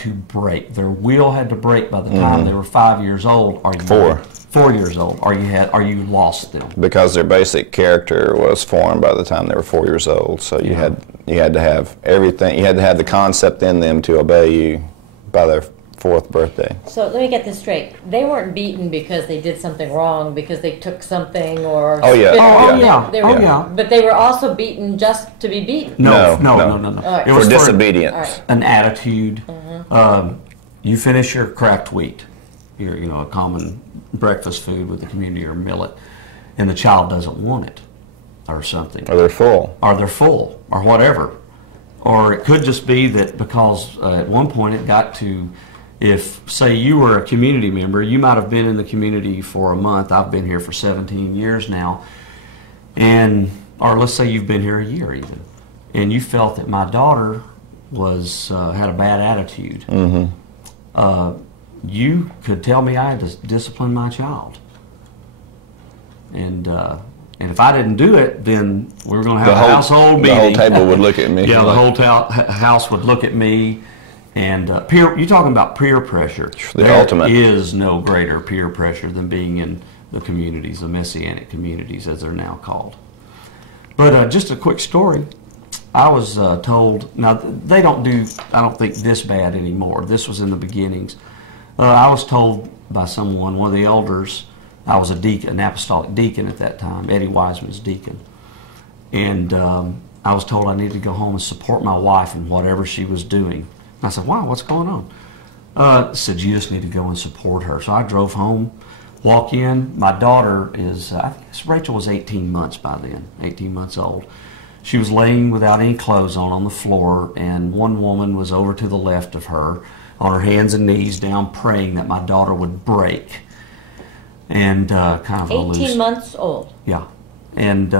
to break. Their will had to break by the time they were 5 years old. Or you 4 years old, or you lost them. Because their basic character was formed by the time they were 4 years old. So you had to have everything. You had to have the concept in them to obey you by their 4th birthday. So let me get this straight. They weren't beaten because they did something wrong, because they took something or Oh yeah. But they were also beaten just to be beaten. No. Right. It was for disobedience. Right. An attitude. You finish your cracked wheat, a common breakfast food with the community, or millet, and the child doesn't want it, or something. Or they're full. Or they're full, or whatever. Or it could just be that because at one point it got to, if, say, you were a community member, you might have been in the community for a month. I've been here for 17 years now. Or let's say you've been here a year even. And you felt that my daughter had a bad attitude. You could tell me I had to discipline my child. And if I didn't do it, then we were going to have a household meeting. The whole table would look at me. Yeah, the whole house would look at me. And you're talking about peer pressure. Ultimate. There is no greater peer pressure than being in the communities, the Messianic communities, as they're now called. But just a quick story. I was told, now they don't do, I don't think, this bad anymore. This was in the beginnings. I was told by someone, one of the elders, I was a deacon, an apostolic deacon at that time, Eddie Wiseman's deacon. And I was told I needed to go home and support my wife in whatever she was doing. I said, wow, what's going on? Said, you just need to go and support her. So I drove home, walk in. My daughter is, I think Rachel was 18 months by then, 18 months old. She was laying without any clothes on the floor, and one woman was over to the left of her, on her hands and knees down, praying that my daughter would break. And kind of 18 months old. Yeah. And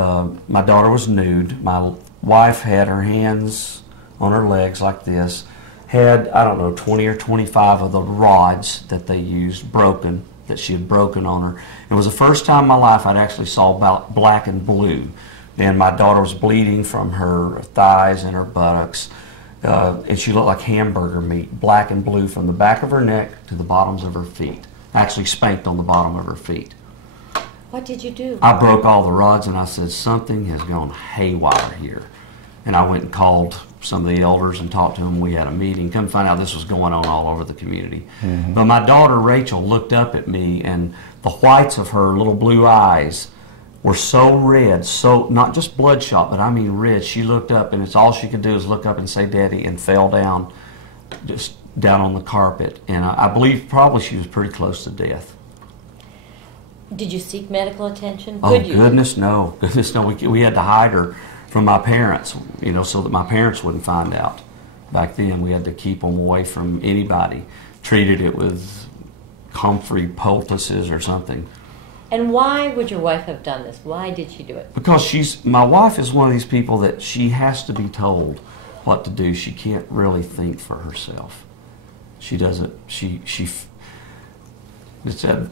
my daughter was nude. My wife had her hands on her legs like this, had, I don't know, 20 or 25 of the rods that they used broken, that she had broken on her. It was the first time in my life I'd actually saw black and blue. And my daughter was bleeding from her thighs and her buttocks. And she looked like hamburger meat, black and blue from the back of her neck to the bottoms of her feet. Actually spanked on the bottom of her feet. What did you do? I broke all the rods, and I said, something has gone haywire here. And I went and called some of the elders and talked to them. We had a meeting. Come find out this was going on all over the community. But my daughter, Rachel, looked up at me, and the whites of her little blue eyes were so red, so not just bloodshot, but I mean red. She looked up, and it's all she could do is look up and say, Daddy, and fell down, just down on the carpet. And I believe probably she was pretty close to death. Did you seek medical attention? Oh, goodness, no. Goodness, no. We had to hide her from my parents, so that my parents wouldn't find out. Back then, we had to keep them away from anybody. Treated it with comfrey poultices or something. And why would your wife have done this? Why did she do it? Because my wife is one of these people that she has to be told what to do. She can't really think for herself. She doesn't,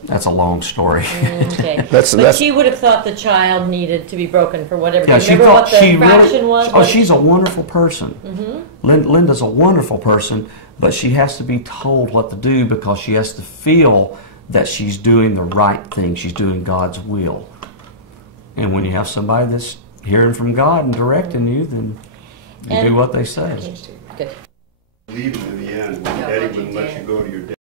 that's a long story. Okay. But she would have thought the child needed to be broken for whatever. Yeah, Remember what the fraction was? Oh, she's a wonderful person. Linda's a wonderful person, but she has to be told what to do because she has to feel that she's doing the right thing. She's doing God's will. And when you have somebody that's hearing from God and directing you, then you do what they say. Good. Leaving in the end when Eddie wouldn't let you go to your